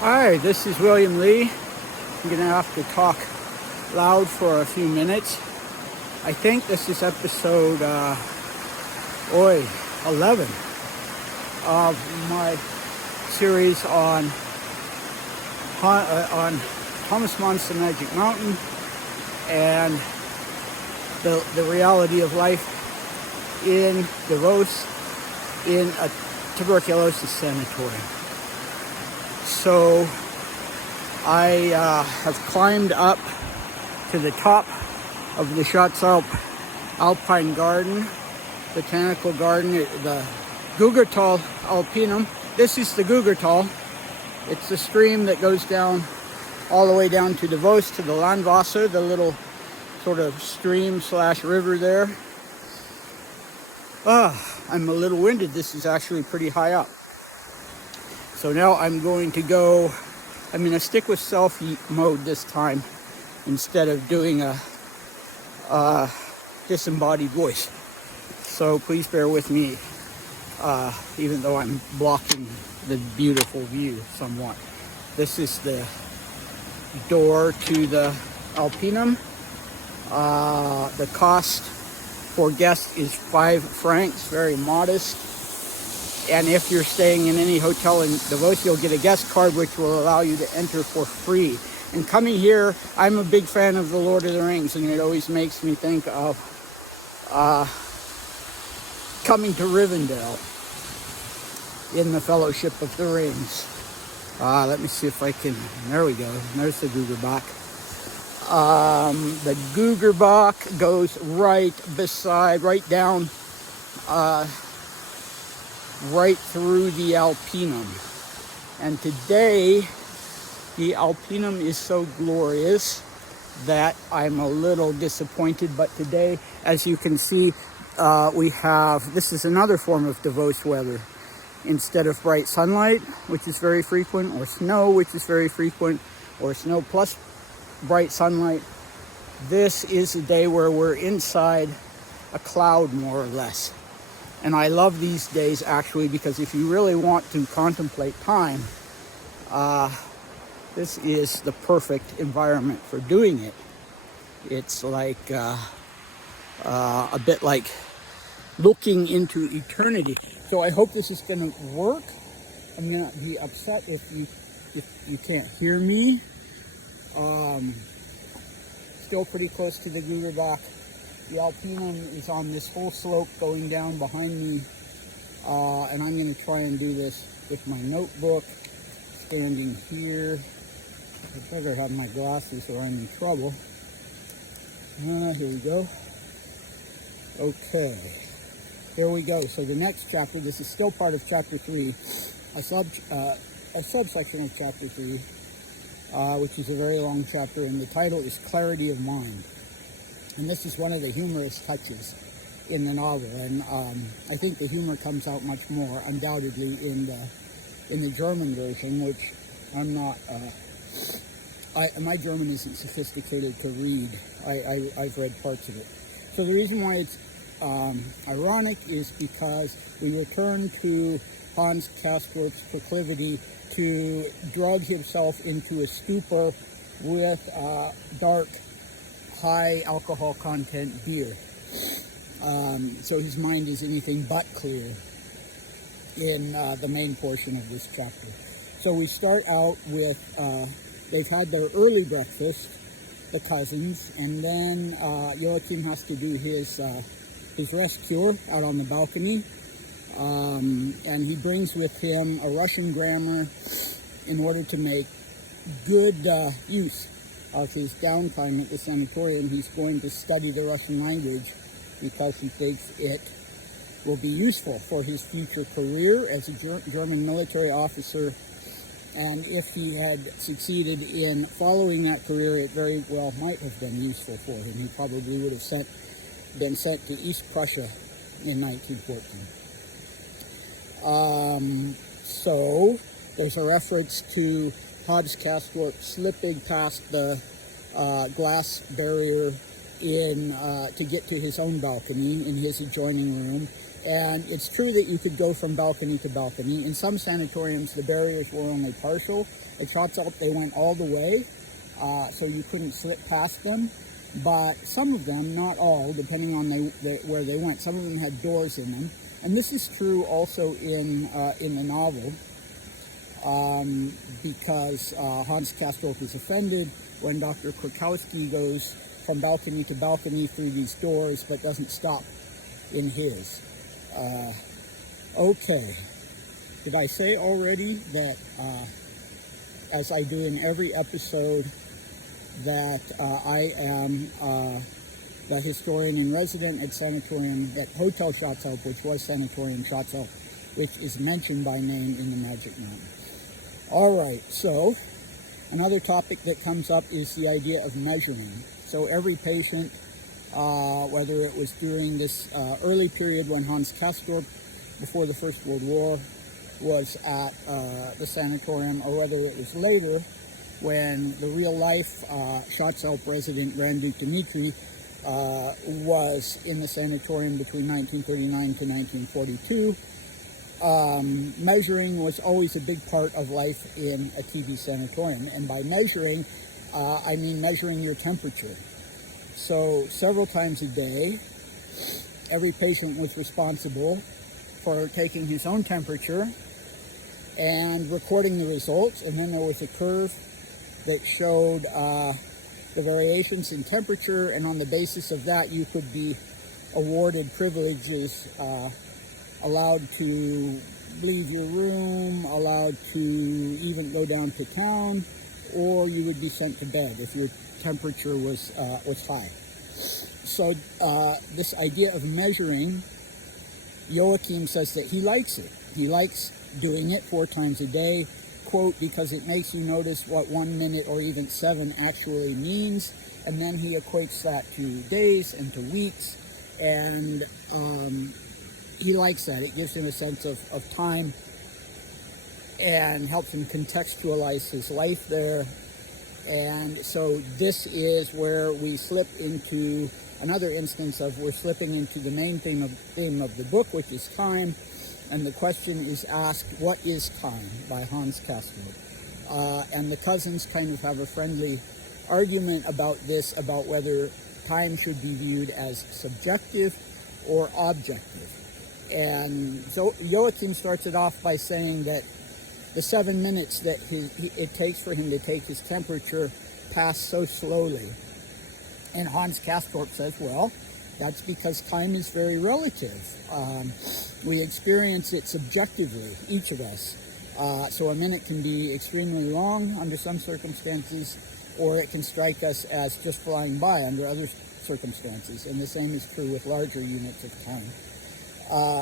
Hi, this is William Lee. I'm going to have to talk loud for a few minutes. I think this is episode 11 of my series on Thomas Mann's The Magic Mountain and the reality of life in Davos in a tuberculosis sanatorium. So I have climbed up to the top of the Guggerbach Alpine Garden, Botanical Garden, the Guggerbach Alpinum. This is the Guggerbach. It's the stream that goes down all the way down to Davos, to the Landwasser, the little sort of stream slash river there. I'm a little winded. This is actually pretty high up. So now I'm going to stick with selfie mode this time instead of doing a disembodied voice. So please bear with me, even though I'm blocking the beautiful view somewhat. This is the door to the Alpinum. The cost for guests is 5 francs, very modest. And if you're staying in any hotel in Davos, you'll get a guest card which will allow you to enter for free. And coming here, I'm a big fan of The Lord of the Rings, and it always makes me think of coming to Rivendell in the Fellowship of the Rings. Let me see if I can, there we go, there's the Guggerbach. The Guggerbach goes right down, right through the Alpinum. And today the Alpinum is so glorious that I'm a little disappointed, but today, as you can see, this is another form of Davos weather. Instead of bright sunlight, which is very frequent, or snow, which is very frequent, or snow plus bright sunlight, this is a day where we're inside a cloud, more or less. And I love these days, actually, because if you really want to contemplate time, this is the perfect environment for doing it. It's like a bit like looking into eternity. So I hope this is going to work. I'm going to be upset if you can't hear me. Still pretty close to the Guggerbach. The Alpinum is on this whole slope going down behind me, and I'm going to try and do this with my notebook, standing here. I better have my glasses or I'm in trouble. Here we go. Okay, here we go. So the next chapter, this is still part of chapter 3, a subsection of chapter 3, which is a very long chapter, and the title is Clarity of Mind. And this is one of the humorous touches in the novel, and I think the humor comes out much more, undoubtedly, in the German version, which I'm not. My German isn't sophisticated to read. I've read parts of it. So the reason why it's ironic is because we return to Hans Castorp's proclivity to drug himself into a stupor with dark, high alcohol content beer. So his mind is anything but clear in the main portion of this chapter. So we start out with, they've had their early breakfast, the cousins, and then Joachim has to do his rest cure out on the balcony. And he brings with him a Russian grammar in order to make good use of his downtime at the sanatorium. He's going to study the Russian language because he thinks it will be useful for his future career as a German military officer. And if he had succeeded in following that career, it very well might have been useful for him. He probably would have been sent to East Prussia in 1914. So there's a reference to Hans Castorp slipping past the glass barrier to get to his own balcony in his adjoining room. And it's true that you could go from balcony to balcony. In some sanatoriums, the barriers were only partial. At Schatzalp, they went all the way, so you couldn't slip past them. But some of them, not all, depending on where they went, some of them had doors in them. And this is true also in the novel, because Hans Castorp is offended when Dr. Krakowski goes from balcony to balcony through these doors, but doesn't stop in his. Okay, did I say already that, as I do in every episode, that I am the historian in resident at Hotel Schatzalp, which was Sanatorium Schatzalp, which is mentioned by name in the Magic Mountain. All right, so another topic that comes up is the idea of measuring. So every patient, whether it was during this early period when Hans Castorp, before the First World War, was at the sanatorium, or whether it was later when the real-life Schatzalp resident Grand Duke Dmitri was in the sanatorium between 1939 to 1942, measuring was always a big part of life in a TB sanatorium. And by measuring, I mean measuring your temperature. So several times a day, every patient was responsible for taking his own temperature and recording the results. And then there was a curve that showed the variations in temperature, and on the basis of that, you could be awarded privileges, allowed to leave your room, allowed to even go down to town, or you would be sent to bed if your temperature was high. So this idea of measuring, Joachim says that he likes it. He likes doing it 4 times a day, quote, because it makes you notice what 1 minute or even 7 actually means. And then he equates that to days and to weeks. And he likes that. It gives him a sense of time and helps him contextualize his life there. And so this is where we slip into another instance of we're slipping into the main theme of the book, which is time. And the question is asked, what is time, by Hans Castorp. And the cousins kind of have a friendly argument about this, about whether time should be viewed as subjective or objective. And so Joachim starts it off by saying that the 7 minutes that it takes for him to take his temperature pass so slowly. And Hans Castorp says, well, that's because time is very relative. We experience it subjectively, each of us. So a minute can be extremely long under some circumstances, or it can strike us as just flying by under other circumstances. And the same is true with larger units of time.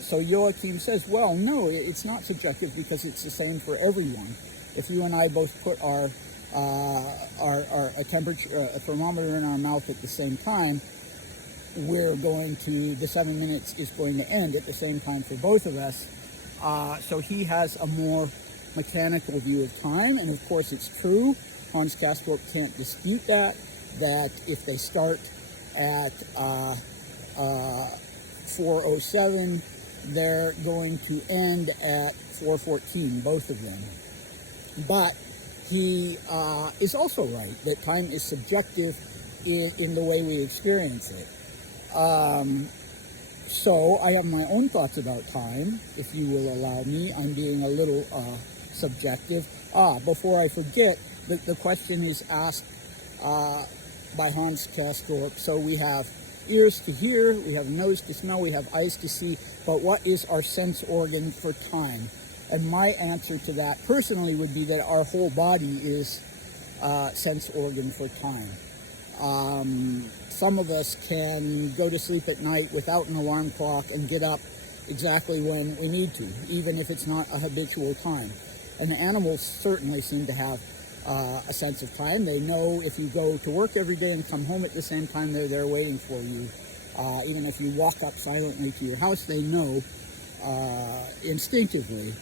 So Joachim says, well, no, it's not subjective because it's the same for everyone. If you and I both put our a thermometer in our mouth at the same time, the 7 minutes is going to end at the same time for both of us. So he has a more mechanical view of time, and of course it's true. Hans Castorp can't dispute that if they start at 4:07, they're going to end at 4:14, both of them. But he is also right that time is subjective in the way we experience it. So I have my own thoughts about time, if you will allow me. I'm being a little subjective. Before I forget, the question is asked by Hans Castorp. So we have ears to hear, we have nose to smell, we have eyes to see, but what is our sense organ for time? And my answer to that personally would be that our whole body is sense organ for time. Some of us can go to sleep at night without an alarm clock and get up exactly when we need to, even if it's not a habitual time. And the animals certainly seem to have a sense of time. They know if you go to work every day and come home at the same time, they're there waiting for you. Even if you walk up silently to your house, they know instinctively.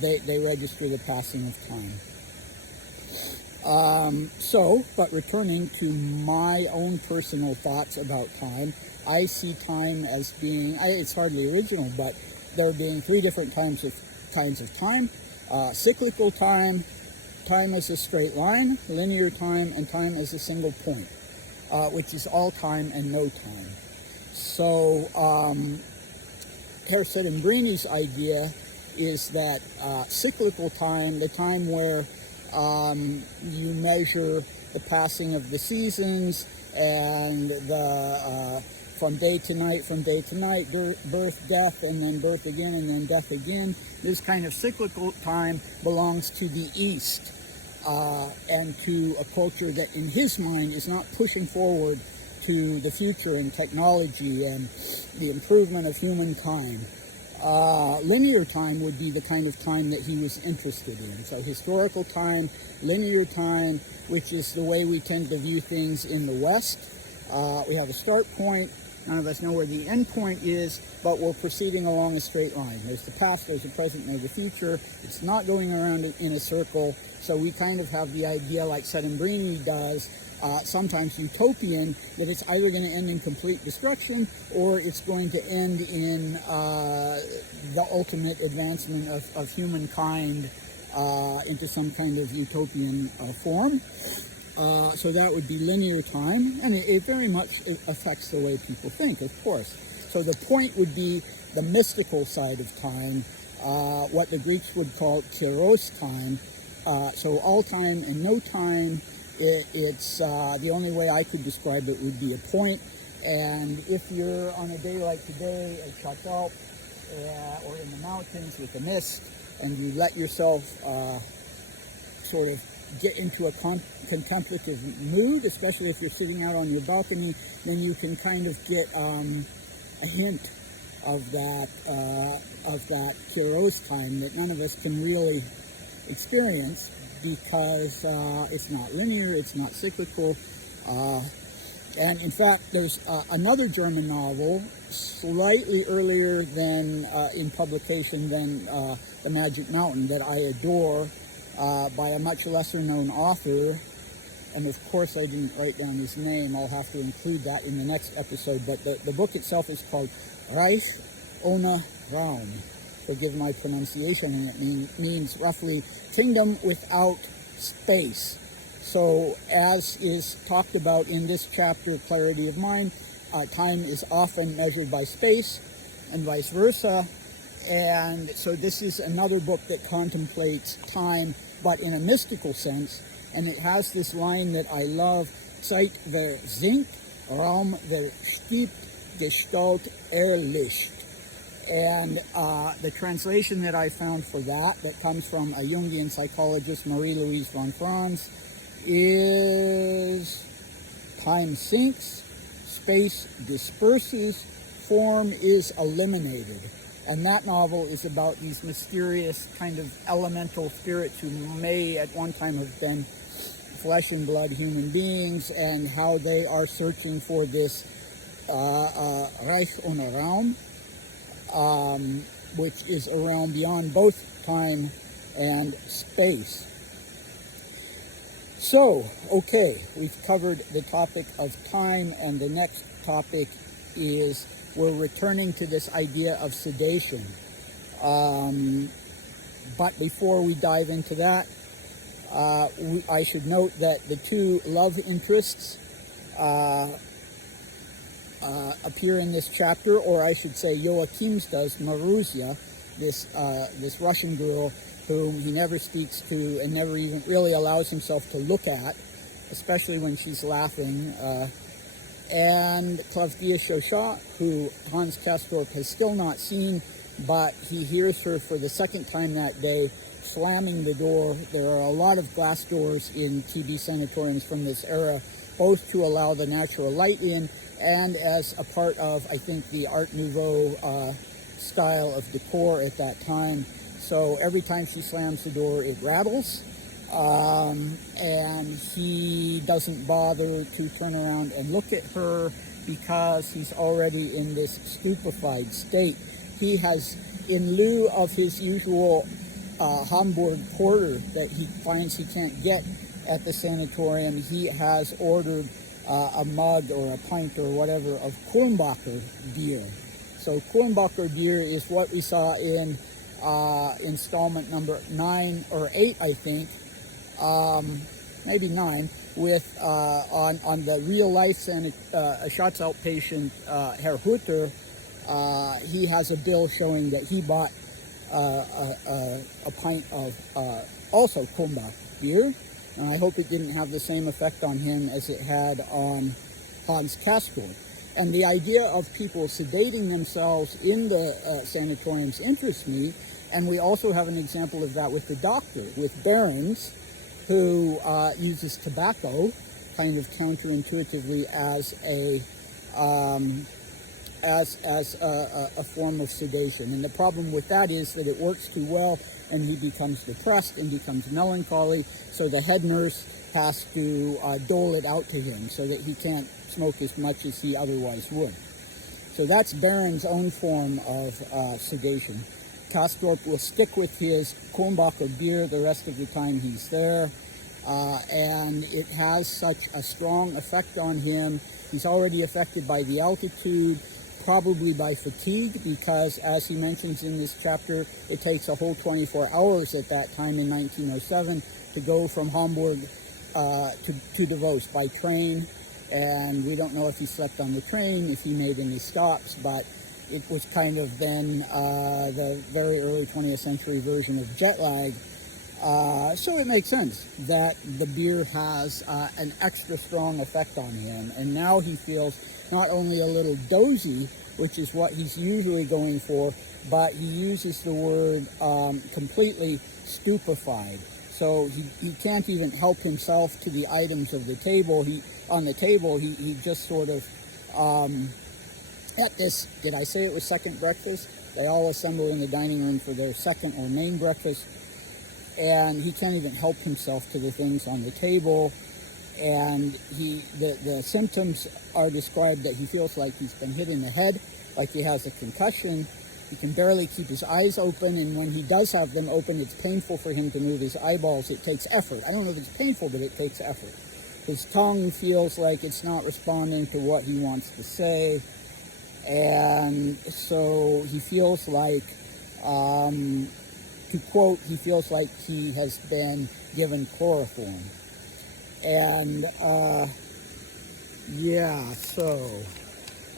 They register the passing of time. But returning to my own personal thoughts about time, I see time as being, it's hardly original, but there being three different kinds of time. Cyclical time, time as a straight line, linear time, and time as a single point, which is all time and no time. So Herr Settembrini's idea is that cyclical time, the time where you measure the passing of the seasons and the from day to night, birth, death, and then birth again, and then death again. This kind of cyclical time belongs to the East and to a culture that, in his mind, is not pushing forward to the future and technology and the improvement of humankind. Linear time would be the kind of time that he was interested in. So historical time, linear time, which is the way we tend to view things in the West. We have a start point. None of us know where the end point is, but we're proceeding along a straight line. There's the past, there's the present, and there's the future. It's not going around in a circle. So we kind of have the idea, like Settembrini does, sometimes utopian, that it's either going to end in complete destruction or it's going to end in the ultimate advancement of humankind into some kind of utopian form. So that would be linear time, and it very much affects the way people think, of course. So the point would be the mystical side of time, what the Greeks would call kairos time. So all time and no time. It's the only way I could describe it would be a point. And if you're on a day like today at Chateau or in the mountains with the mist, and you let yourself sort of get into a contemplative mood, especially if you're sitting out on your balcony, then you can kind of get a hint of that kairos time that none of us can really experience, because it's not linear, it's not cyclical. And in fact, there's another German novel, slightly earlier than in publication than The Magic Mountain, that I adore, by a much lesser known author. And of course I didn't write down his name. I'll have to include that in the next episode. But the book itself is called Reich ohne Raum. Forgive my pronunciation, and it means roughly kingdom without space. So as is talked about in this chapter, Clarity of Mind, time is often measured by space and vice versa. And so this is another book that contemplates time, but in a mystical sense. And it has this line that I love: Zeit versinkt, Raum verstiebt, Gestalt erlischt. And the translation that I found for that comes from a Jungian psychologist, Marie-Louise von Franz, is time sinks, space disperses, form is eliminated. And that novel is about these mysterious kind of elemental spirits who may at one time have been flesh and blood human beings, and how they are searching for this Reich ohne Raum, which is a realm beyond both time and space. So, okay, we've covered the topic of time, and the next topic is we're returning to this idea of sedation. But before we dive into that, I should note that the two love interests appear in this chapter, or I should say Joachim's does, Maruzia, this Russian girl whom he never speaks to and never even really allows himself to look at, especially when she's laughing, and Claudia Chauchat, who Hans Castorp has still not seen, but he hears her for the second time that day slamming the door. There are a lot of glass doors in TB sanatoriums from this era, both to allow the natural light in and as a part of, I think, the Art Nouveau style of decor at that time. So every time she slams the door, it rattles, and he doesn't bother to turn around and look at her because he's already in this stupefied state. He has, in lieu of his usual Hamburg porter that he finds he can't get at the sanatorium, he has ordered a mug or a pint or whatever of Kulmbacher beer. So Kulmbacher beer is what we saw in installment number 9 or 8, I think, maybe 9, with on the real life shots outpatient Herr Hutter. He has a bill showing that he bought a pint of also Kulmbach beer, and I hope it didn't have the same effect on him as it had on Hans Castor. And the idea of people sedating themselves in the sanatoriums interests me, and we also have an example of that with the doctor, with Behrens, who uses tobacco kind of counterintuitively as a form of sedation. And the problem with that is that it works too well, and he becomes depressed and becomes melancholy, so the head nurse has to dole it out to him so that he can't smoke as much as he otherwise would. So that's Behrens' own form of sedation. Kastorp will stick with his Kulmbacher beer the rest of the time he's there, and it has such a strong effect on him. He's already affected by the altitude, probably by fatigue, because as he mentions in this chapter, it takes a whole 24 hours at that time in 1907 to go from Hamburg to Davos by train, and we don't know if he slept on the train, if he made any stops, but it was kind of then the very early 20th century version of jet lag. So it makes sense that the beer has an extra strong effect on him, and now he feels not only a little dozy, which is what he's usually going for, but he uses the word completely stupefied. So he can't even help himself to the items of the table. He just sort of, at this, did I say it was second breakfast? They all assemble in the dining room for their second or main breakfast, and he can't even help himself to the things on the table. And the symptoms are described that he feels like he's been hit in the head, like he has a concussion. He can barely keep his eyes open, and when he does have them open, it's painful for him to move his eyeballs. It takes effort. I don't know if it's painful, but it takes effort. His tongue feels like it's not responding to what he wants to say, and so he feels like, to quote, he feels like he has been given chloroform. And yeah, so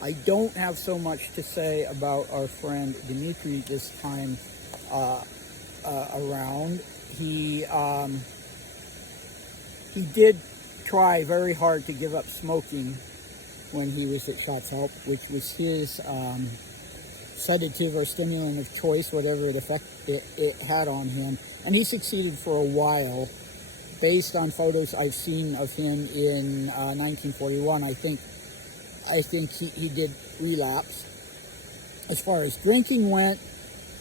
I don't have so much to say about our friend Dmitri this time around. He did try very hard to give up smoking when he was at Schatzalp, which was his sedative or stimulant of choice, whatever effect it had on him. And he succeeded for a while. Based on photos I've seen of him in 1941, I think he did relapse. As far as drinking went,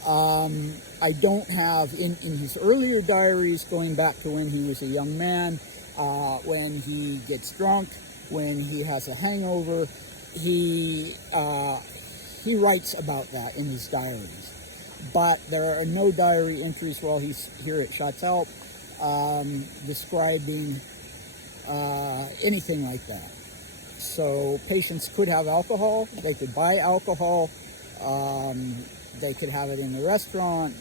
I don't have, in his earlier diaries, going back to when he was a young man, when he gets drunk, when he has a hangover, he writes about that in his diaries. But there are no diary entries while he's here at Schatzalp describing anything like that. So patients could have alcohol, they could buy alcohol, they could have it in the restaurant,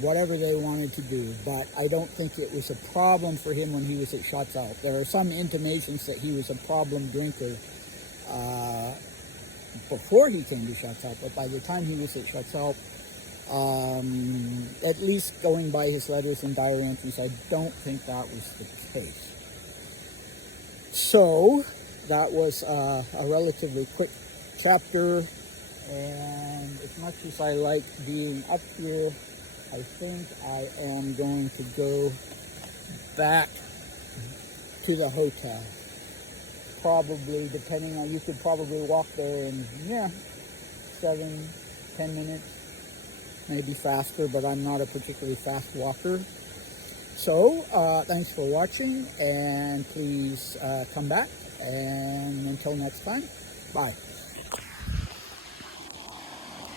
whatever they wanted to do. But I don't think it was a problem for him when he was at Schatzalp. There are some intimations that he was a problem drinker before he came to Schatzalp, but by the time he was at Schatzalp, at least going by his letters and diary entries, I don't think that was the case. So that was a relatively quick chapter, and as much as I like being up here, I think I am going to go back to the hotel. Probably, depending on, you could probably walk there in 7-10 minutes, maybe faster, but I'm not a particularly fast walker. So thanks for watching, and please come back, and until next time, bye.